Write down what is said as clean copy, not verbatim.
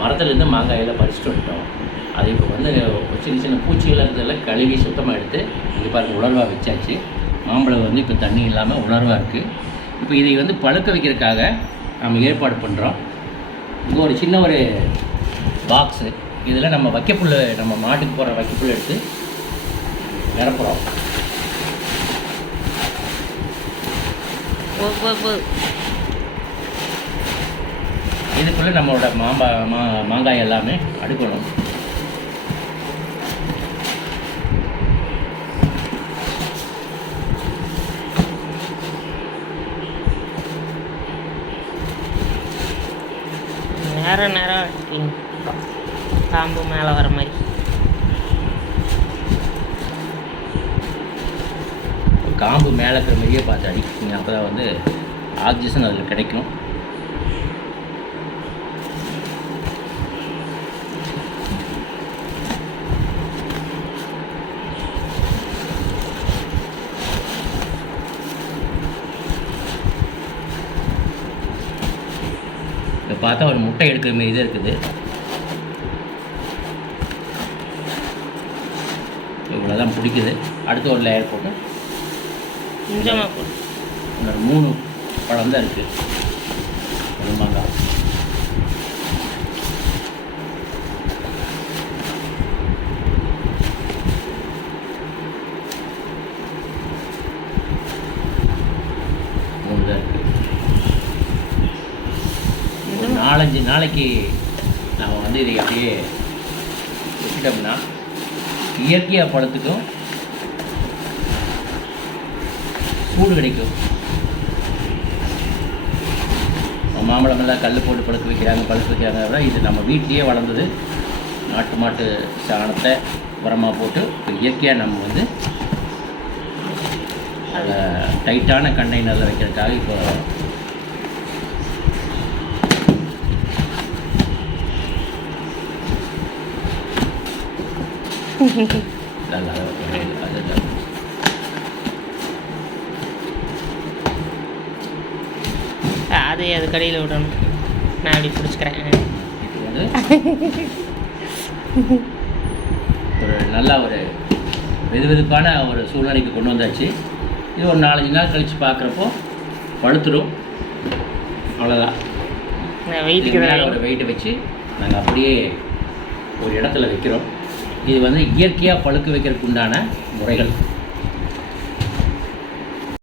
மரத்துலேருந்து மாங்காயெல்லாம் பறிச்சுட்டு வந்துட்டோம். அது இப்போ வந்து சின்ன சின்ன பூச்சிகள் இருந்ததெல்லாம் கழுவி சுத்தமாக எடுத்து இங்கே பாருங்கள் உலர்வாக வச்சாச்சு. மாம்பழம் வந்து இப்போ தண்ணி இல்லாமல் உலர்வாக இருக்குது. இப்போ இதை வந்து பழுக்க வைக்கிறதுக்காக நம்ம ஏற்பாடு பண்ணுறோம். இங்கே ஒரு சின்ன ஒரு பாக்ஸு, இதில் நம்ம வைக்கப்புல், நம்ம மாட்டுக்கு போடுற வைக்கப்புல் எடுத்து நிரப்புகிறோம். இதுக்குள்ளே நம்மளோட மாங்காய் எல்லாமே அடுக்கணும். நேரம் காம்பு மேலே வர மாதிரி. காம்பு மேலே இருக்கிற மாதிரியே பார்த்து அடிக்கிங்க, அப்போ தான் வந்து ஆக்சிஜன் அதில் கிடைக்கும். இப்போ பார்த்தா ஒரு முட்டை எடுக்கிற மாரி தான் இருக்குது. இவ்வளோதான் பிடிக்குது. அடுத்து ஒரு லேயர் போட்டு கொஞ்சமாக போட்டு இன்னொரு 3 பழம் தான் இருக்குது. ஒரு மாங்காய் தான் இருக்குது. 4-5 நாளைக்கு நம்ம வந்து இதை அப்படியே வச்சுட்டோம்னா இயற்கையாக பழத்துக்கும் சூடு கிடைக்கும். மாம்பழமெல்லாம் கல் போட்டு பழுக்க வைக்கிறாங்க, அப்படின்னா இது நம்ம வீட்லேயே வளர்ந்தது. நாட்டு மாட்டு சாணத்தை உரமாக போட்டு இயற்கையாக நம்ம வந்து அதை டைட்டான கண்டெய்னரில் வைக்கிறதுக்காக இப்போ அது கடையில் விடணும். நான் அப்படி பிடிச்சிக்கிறேன். இது வந்து ஒரு நல்ல ஒரு வெதுவெதுப்பான ஒரு சூழ்நிலைக்கு கொண்டு வந்தாச்சு. இது ஒரு 4-5 நாள் கழித்து பார்க்குறப்போ பழுத்துடும். அவ்வளோதான். வெயிட்டுக்கு ஒரு வெயிட்டை வச்சு நாங்கள் அப்படியே ஒரு இடத்துல வைக்கிறோம். இது வந்து இயற்கையாக பழுக்க வைக்கிறதுக்கு உண்டான முறைகள்.